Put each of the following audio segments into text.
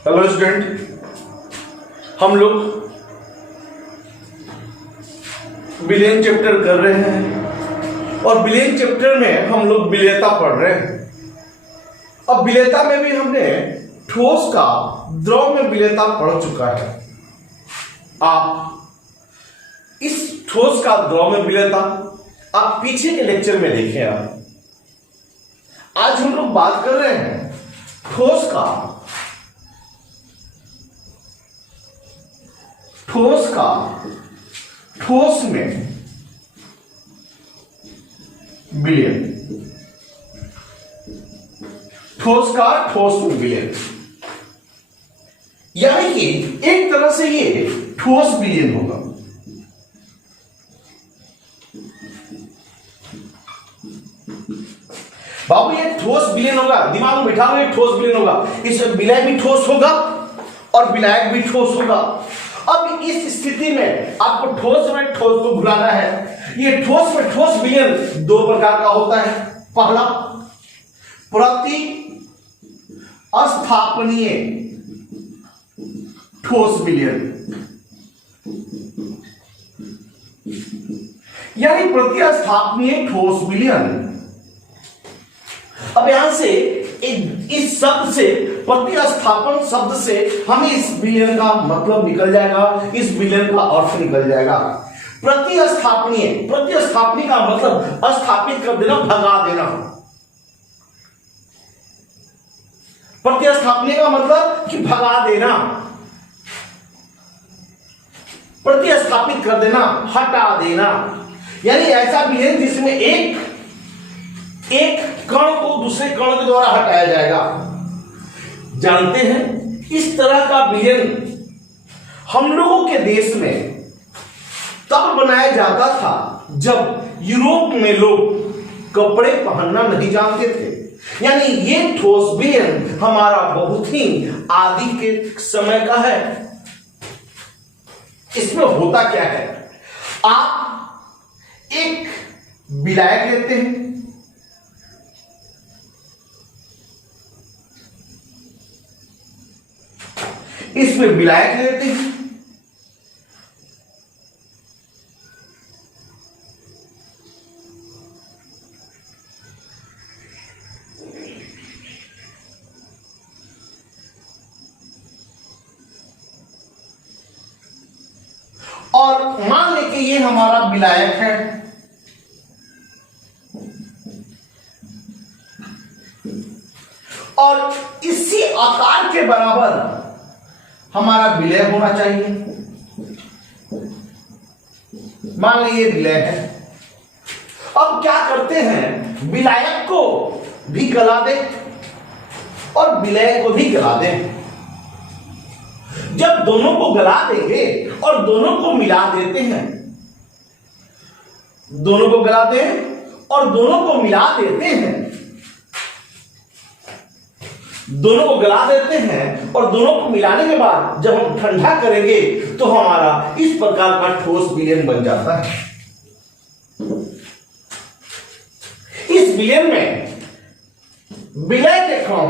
Hello student, हम लोग villain chapter कर रहे हैं और विलेन चैप्टर में हम लोग विलेयता पढ़ रहे हैं। अब विलेयता में भी हमने ठोस का द्रव में विलेयता पढ़ चुका है। आप इस ठोस का द्रव में विलेयता आप पीछे के लेक्चर में देखें। आज हम लोग बात कर रहे हैं ठोस में विलयन। ठोस का ठोस में विलयन, यानी कि एक तरह से ये ठोस विलयन होगा। बाबू ये ठोस विलयन होगा, दिमाग में बिठा लो, ये ठोस विलयन होगा। इसमें विलय भी ठोस होगा और विलायक भी ठोस होगा। अब इस स्थिति में आपको ठोस में ठोस को भुलाना है। ये ठोस में ठोस विलयन दो प्रकार का होता है। पहला प्रति अस्थापनीय ठोस विलयन, यानी प्रतिस्थापनीय ठोस विलयन। अब यहां से इस शब्द से, प्रतिस्थापन शब्द से हमें इस विलयन का मतलब निकल जाएगा, इस विलयन का अर्थ निकल जाएगा। प्रतिस्थापनीय, प्रतिस्थापनीय का मतलब स्थापित कर देना, भगा देना। प्रतिस्थापनीय का मतलब कि भगा देना, प्रतिस्थापित कर देना, हटा देना। यानी ऐसा विलयन जिसमें एक कण को दूसरे कण के द्वारा हटाया जाएगा। जानते हैं इस तरह का विलयन हम लोगों के देश में तब बनाया जाता था जब यूरोप में लोग कपड़े पहनना नहीं जानते थे। यानी ये ठोस विलयन हमारा बहुत ही आदि के समय का है। इसमें होता क्या है, आप एक विलायक लेते हैं, इसमें विलायक लेते हैं, और मान लें कि ये हमारा विलायक है। और इसी आकार के बराबर हमारा विलय होना चाहिए। मान लीजिए विलय है। अब क्या करते हैं, विलायक को भी गला दे और विलय को भी गला दे। जब दोनों को गला देंगे और दोनों को मिला देते हैं, दोनों को गला दें और दोनों को मिला देते हैं, दोनों को गला देते हैं और दोनों को मिलाने के बाद जब हम ठंडा करेंगे तो हमारा इस प्रकार का ठोस विलयन बन जाता है। इस विलयन में विलय के कण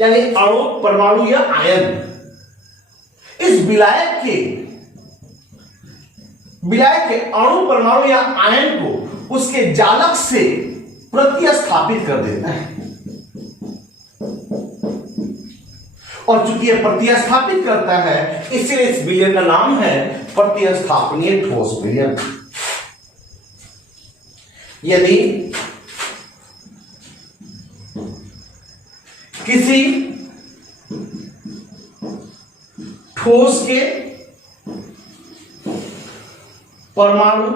यानी अणु, परमाणु या आयन, इस विलायक के अणु, परमाणु या आयन को उसके जालक से प्रतिस्थापित कर देता है। और चूंकि यह प्रतिस्थापित करता है इसलिए इस विलयन का नाम है प्रतिस्थापनीय ठोस विलयन। यदि किसी ठोस के परमाणु,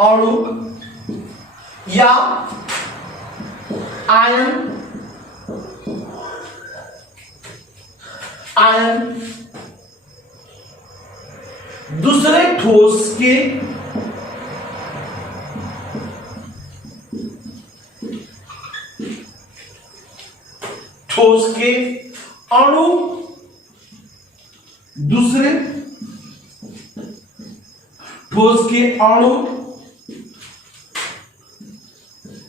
अणु या आयन दूसरे ठोस के अणु दूसरे ठोस के अणु,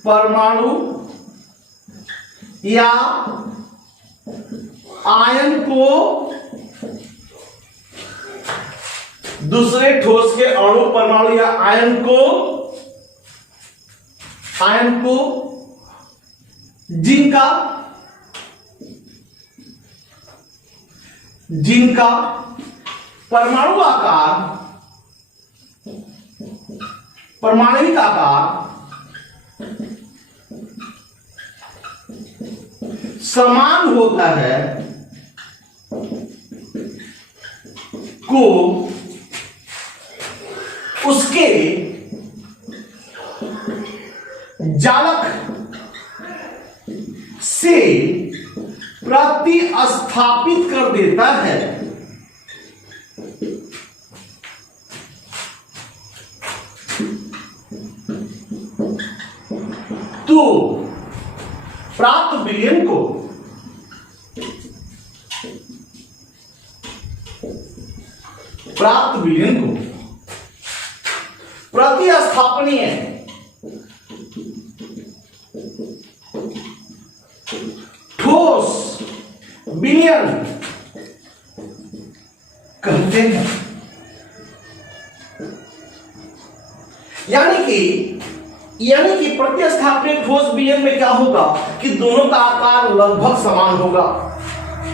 परमाणु या आयन को दूसरे ठोस के अणु परमाणु या आयन को जिनका परमाणु आकार परमाणुिक आकार समान होता है को उसके जालक से प्रतिस्थापित कर देता है। तो प्राप्त विलयन को प्रतिस्थापनीय ठोस विलयन कहते हैं। यानी कि प्रतिस्थापनीय ठोस विलयन में क्या होगा कि दोनों का आकार लगभग समान होगा।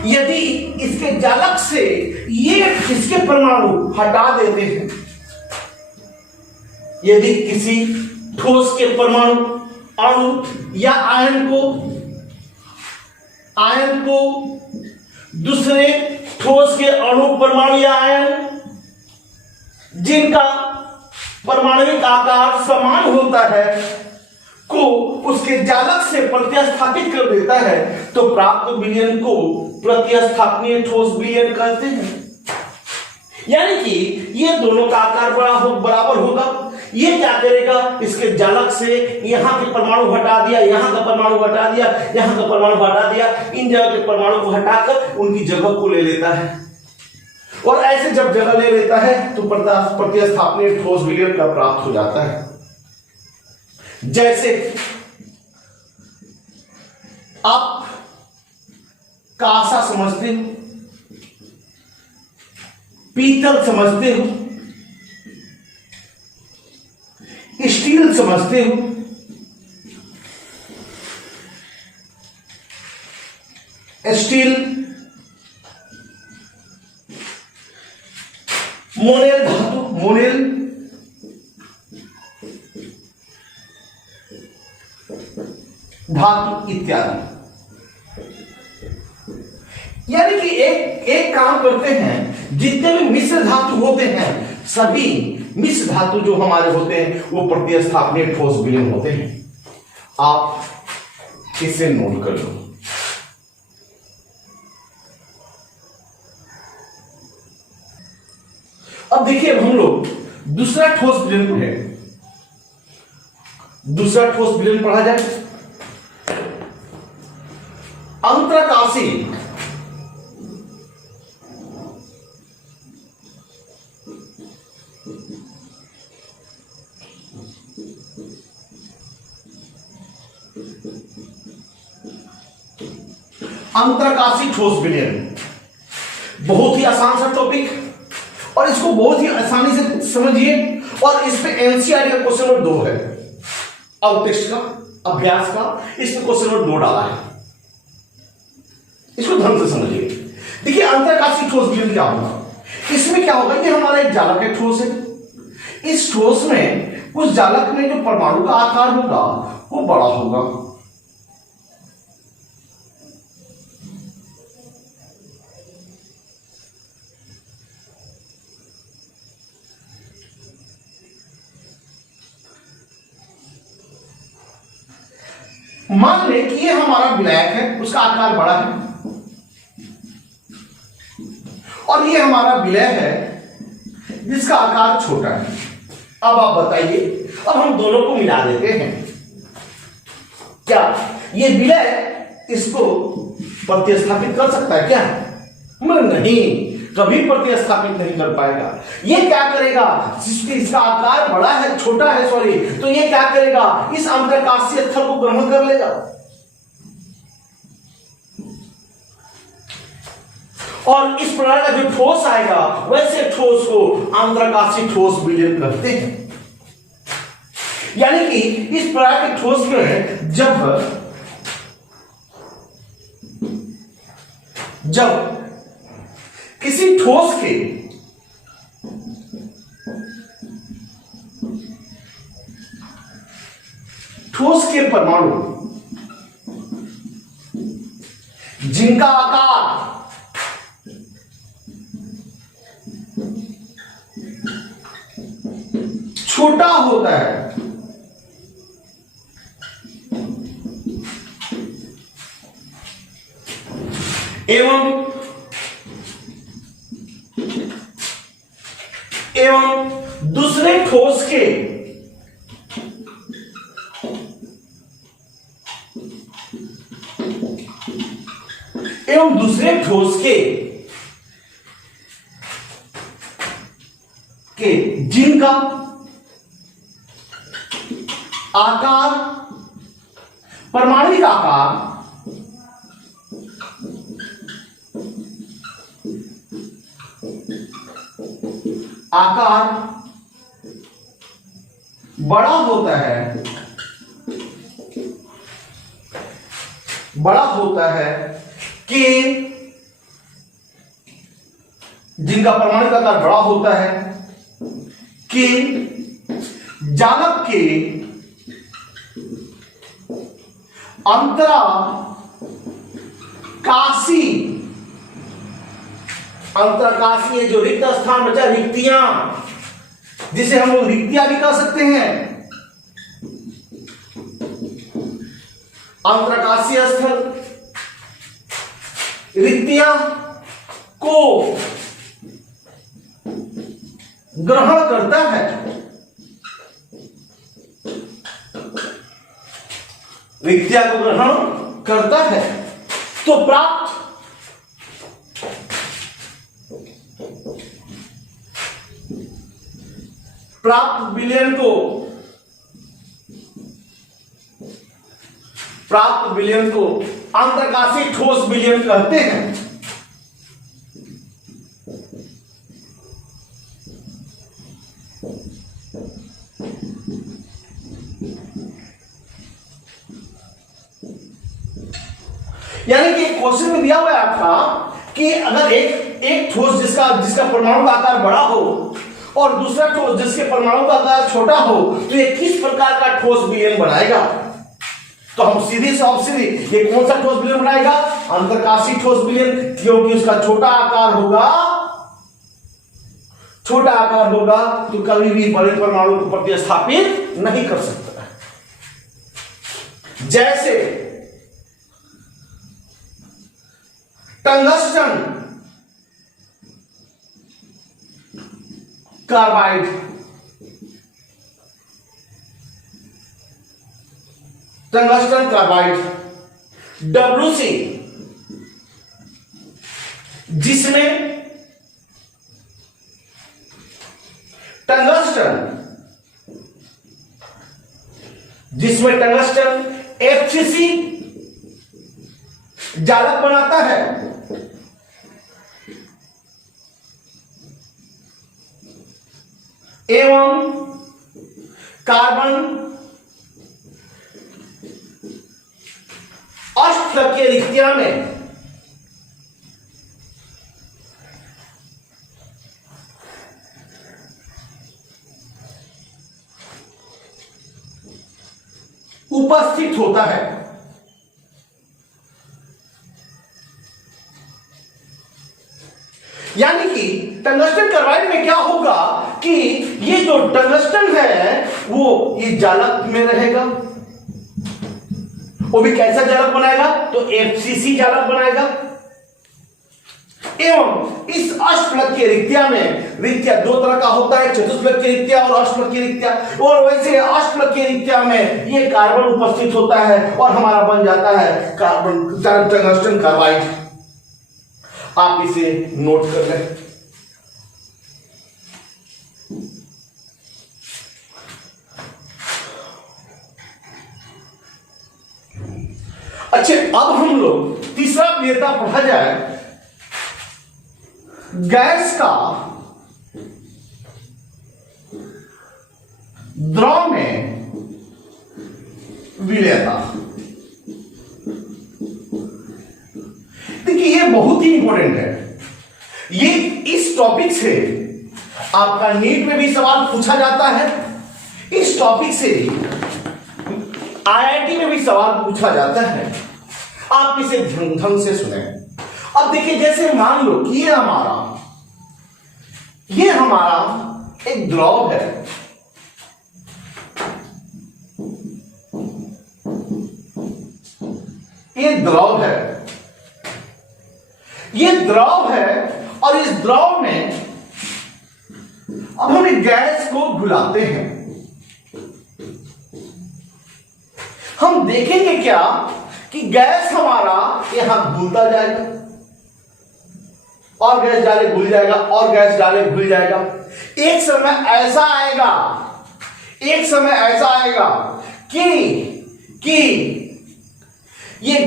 यदि इसके जालक से ये इसके परमाणु हटा देते हैं, यदि किसी ठोस के परमाणु अणु या आयन को दूसरे ठोस के अणु परमाणु या आयन जिनका परमाणुिक आकार समान होता है को उसके जालक से प्रतिस्थापित कर देता है, तो प्राप्त विलयन को प्रतिस्थापनीय ठोस विलयन कहते हैं। यानी कि ये दोनों का आकार बराबर होगा। ये क्या करेगा, इसके जालक से यहां के परमाणु हटा दिया, यहां का परमाणु हटा दिया, यहां का परमाणु हटा दिया, इन जगह के परमाणु को हटाकर उनकी जगह को ले लेता है। और ऐसे जब जगह ले लेता है तो प्रतिस्थापनीय ठोस विलयन का प्राप्त हो जाता है। जैसे आप कांसा समझते हो, पीतल समझते हो, स्टील समझते हो, स्टील मोनेल धातु, मोनेल धातु इत्यादि। यानी कि एक काम करते हैं, जितने भी मिश्र धातु होते हैं सभी मिश्र धातु जो हमारे होते हैं वो प्रतिस्थापनीय ठोस विलयन होते हैं। आप इसे नोट कर लो। अब देखिए हम लोग दूसरा ठोस विलयन पढ़े। दूसरा ठोस विलयन पढ़ा जाए, अंतरकाशी अंतरकाशी ठोस विलयन बहुत ही आसान सा टॉपिक और इसको बहुत ही आसानी से समझिए। और इस पे एनसीईआरटी का क्वेश्चन नंबर 2 है, अब टेस्ट का अभ्यास का इसमें क्वेश्चन नंबर 2 डाला है। इसको ढंग से समझिए। देखिए अंतरकाशी ठोस विलयन क्या होगा, इसमें क्या होगा, ये हमारा एक जालक है, ठोस है। इस ठोस में उस जालक में जो परमाणु का आकार होगा वो बड़ा होगा। मान लें कि ये हमारा ब्लैक है, उसका आकार बड़ा है, और ये हमारा ब्लैक है जिसका आकार छोटा है। अब आप बताइए, अब हम दोनों को मिला देते हैं, क्या ये ब्लैक इसको प्रतिस्थापित कर सकता है क्या? नहीं, कभी प्रतिस्थापित नहीं कर पाएगा। ये क्या करेगा, इसका आकार बड़ा है, छोटा है सॉरी, तो ये क्या करेगा, इस अंतरकाशीय स्थल को ग्रहण कर लेगा। और इस प्रकार का जो ठोस आएगा वैसे ठोस को अंतरकाशीय ठोस विलयन कहते हैं। यानी कि इस प्रकार के ठोस में जब किसी ठोस के परमाणु जिनका आकार छोटा होता है एवं दूसरे ठोस के जिनका आकार परमाणु आकार बड़ा होता है कि जिनका परमाणु आकार बड़ा होता है कि जालक के अंतराकाशीय जो रिक्त स्थान बचा, रिक्तियां, जिसे हम लोग रिक्तियां भी कह सकते हैं, अंतराकाशीय स्थल रिक्तियां को ग्रहण करता है, रिक्तियां को ग्रहण करता है, तो प्राप्त विलयन को अंतरकाशीय ठोस विलयन कहते हैं। यानी कि क्वेश्चन में दिया हुआ था कि अगर एक ठोस जिसका परमाणु का आकार बड़ा हो और दूसरा ठोस जिसके परमाणु का आकार छोटा हो, तो ये किस प्रकार का ठोस विलयन बनाएगा। तो हम सीधे ये कौन सा ठोस विलयन बनाएगा, अंतरकाशीय ठोस विलयन, क्योंकि उसका छोटा आकार होगा तो कभी भी बड़े परमाणु को प्रतिस्थापित नहीं कर सकता। जैसे टंगस्टन कार्बाइड, WC, जिसमें टंगस्टन FCC जालक बनाता है, एवं कार्बन अष्टलकीय रिक्तियां में उपस्थित होता है। यानी कि टंगस्टन कार्बाइड में क्या होगा कि ये जो टंगस्टन है वो ये जालक में रहेगा, वो भी कैसा जालक बनाएगा, तो FCC जालक बनाएगा। एवं इस अष्टफलकीय रिक्तियां में, रिक्तियां दो तरह का होता है, चतुष्फलकीय रिक्तियां और अष्टफलकीय रिक्तियां, और वैसे अष्टफलकीय रिक्तियां में ये कार्बन उपस्थित होता है और हमारा बन जाता है कार्बन टंगस्टन कार्बाइड। आप इसे नोट कर लें। अच्छा, अब हम लोग तीसरा प्रियता पढ़ा जाए गैस का द्रव में विलयता। देखिए ये बहुत ही इंपॉर्टेंट है। ये इस टॉपिक से आपका नीट में भी सवाल पूछा जाता है, इस टॉपिक से आईआईटी में भी सवाल पूछा जाता है। आप इसे ढंग से सुने। अब देखिए जैसे मान लो कि ये हमारा एक द्रव है, ये द्रव है, ये द्रव है और इस द्रव में अब हम एक गैस को घुलाते हैं। हम देखेंगे क्या कि गैस हमारा यहां घुलता जाएगा और गैस डाले घुल जाएगा और गैस डाले घुल जाएगा। एक समय ऐसा आएगा, एक समय ऐसा आएगा कि ये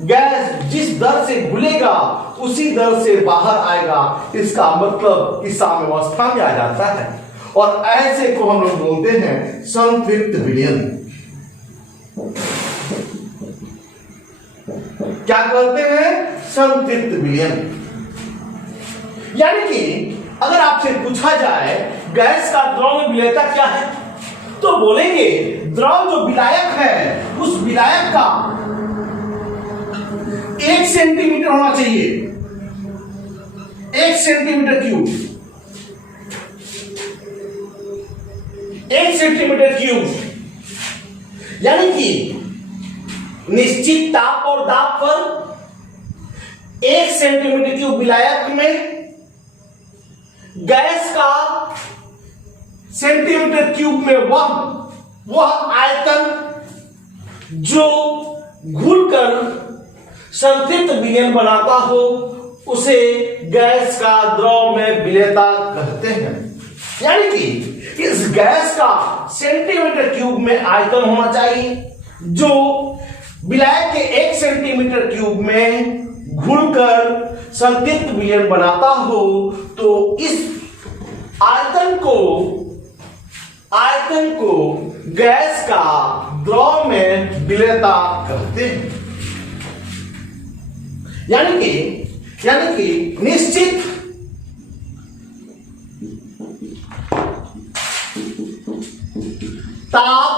गैस जिस दर से घुलेगा उसी दर से बाहर आएगा। इसका मतलब कि साम्यावस्था में आ जाता है और ऐसे को हम लोग बोलते हैं संतृप्त विलयन। क्या कहते हैं? संतृप्त विलयन। यानी कि अगर आपसे पूछा जाए गैस का द्रव में विलयता क्या है, तो बोलेंगे द्रव जो विलायक है उस विलायक का 1 सेंटीमीटर होना चाहिए, 1 सेंटीमीटर क्यूब, 1 सेंटीमीटर क्यूब। यानी कि निश्चित ताप और दाब पर 1 सेंटीमीटर क्यूब विलायक में गैस का सेंटीमीटर क्यूब में वह आयतन जो घुलकर संतृप्त विलयन बनाता हो उसे गैस का द्रव में विलयता कहते हैं। यानी कि इस गैस का सेंटीमीटर क्यूब में आयतन होना चाहिए जो विलायक के 1 सेंटीमीटर क्यूब में घुलकर संतृप्त विलयन बनाता हो। तो इस आयतन को गैस का द्रव में विलयता कहते हैं। यानी कि निश्चित ताप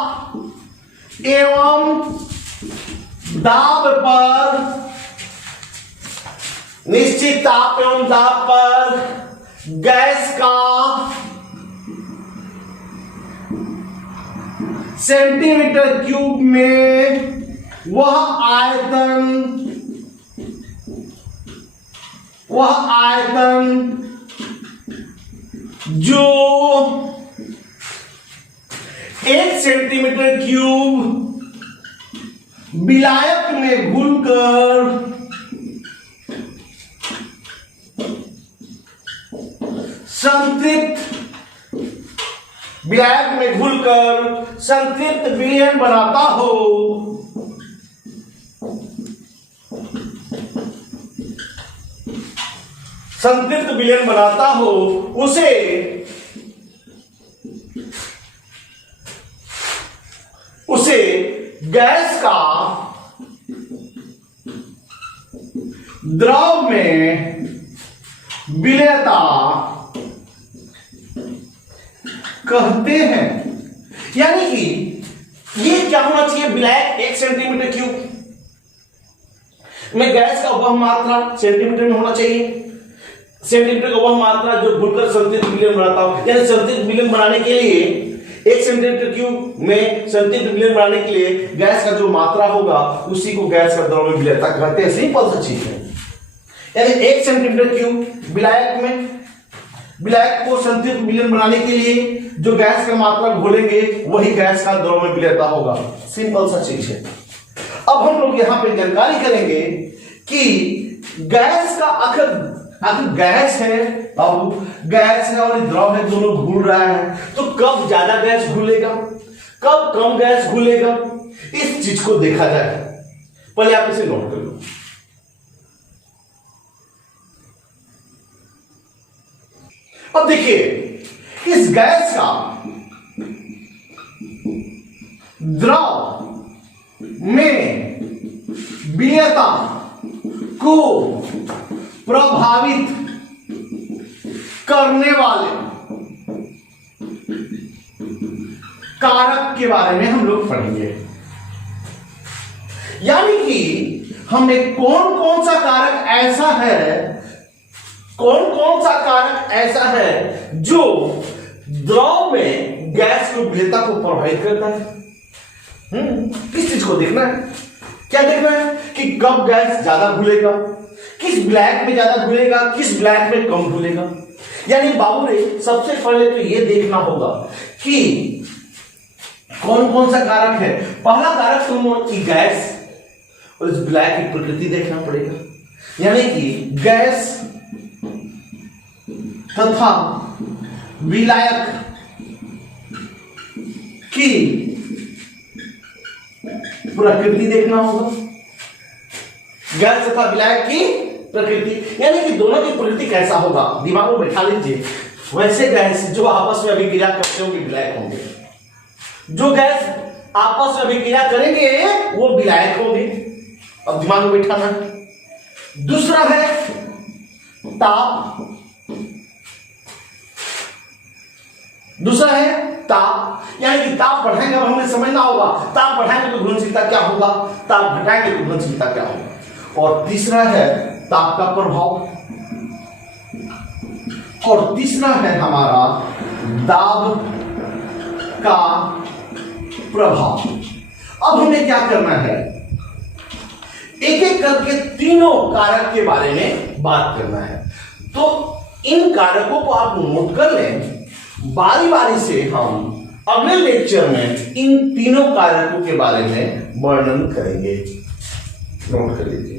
एवं दाब पर, निश्चित ताप एवं दाब पर गैस का सेंटीमीटर क्यूब में वह आयतन जो 1 सेंटीमीटर क्यूब विलायक में घुलकर संतृप्त विलयन बनाता हो उसे गैस का द्रव में विलयता कहते हैं। यानी कि ये क्या होना चाहिए? विलायक 1 सेंटीमीटर क्यूब में गैस का वह मात्रा सेंटीमीटर में होना चाहिए, सेंटीमीटर का वह मात्रा जो घुलकर संतृप्त विलयन बनाता हो। यानी संतृप्त विलयन बनाने के लिए 1 सेंटीमीटर क्यूब में संतृप्त विलयन बनाने के लिए गैस का जो मात्रा होगा उसी को गैस का द्रव में विलयता कहते हैं। सिंपल सा चीज है। यानी 1 सेंटीमीटर क्यूब विलायक को संतृप्त विलयन बनाने के लिए जो गैस का मात्रा घोलेंगे वही गैस का द्रव में विलयता होगा। सिंपल सा चीज है। अब हम लोग यहां पे जानकारी करेंगे कि गैस का आखिर गैस है, बाबू गैस है और द्रव है, दोनों घूल रहा है, तो कब ज्यादा गैस घुलेगा, कब कम गैस घुलेगा, इस चीज को देखा जाए। पहले आप इसे नोट कर लो। अब देखिए, इस गैस का द्रव में विलीयता को प्रभावित करने वाले कारक के बारे में हम लोग पढ़ेंगे। यानी कि हमने कौन कौन सा कारक ऐसा है जो द्रव में गैस की विलीयता को प्रभावित करता है। किस चीज को देखना है, क्या देखना है कि कब गैस ज्यादा घुलेगा, किस ब्लैक में ज्यादा घुलेगा, किस ब्लैक में कम घुलेगा। यानी बाबू रे, सबसे पहले तो यह देखना होगा कि कौन कौन सा कारक है। पहला कारक तो कि गैस और इस ब्लैक की प्रकृति देखना पड़ेगा। यानी कि गैस तथा विलायक की प्रकृति देखना होगा। गैस तथा विलायक की प्रकृति, यानी कि दोनों की प्रकृति कैसा होगा, दिमाग में बैठा लीजिए। वैसे गैस जो आपस में अभिक्रिया करते होंगे विलायक होंगे, जो गैस आपस में अभिक्रिया करेंगे वो विलायक होंगे। अब दिमाग में बैठाना। दूसरा है ताप, यानी कि ताप बढ़ाएंगे, अब हमें समझना होगा ताप बढ़ाएंगे तो घुलनशीलता क्या होगा, ताप घटाएंगे तो घुलनशीलता क्या होगा। और तीसरा है ताप का प्रभाव, और तीसरा है हमारा दाब का प्रभाव। अब हमें क्या करना है, एक एक करके तीनों कारक के बारे में बात करना है। तो इन कारकों को आप नोट कर लें, बारी बारी से हम अगले लेक्चर में इन तीनों कारकों के बारे में वर्णन करेंगे। नोट कर लीजिए।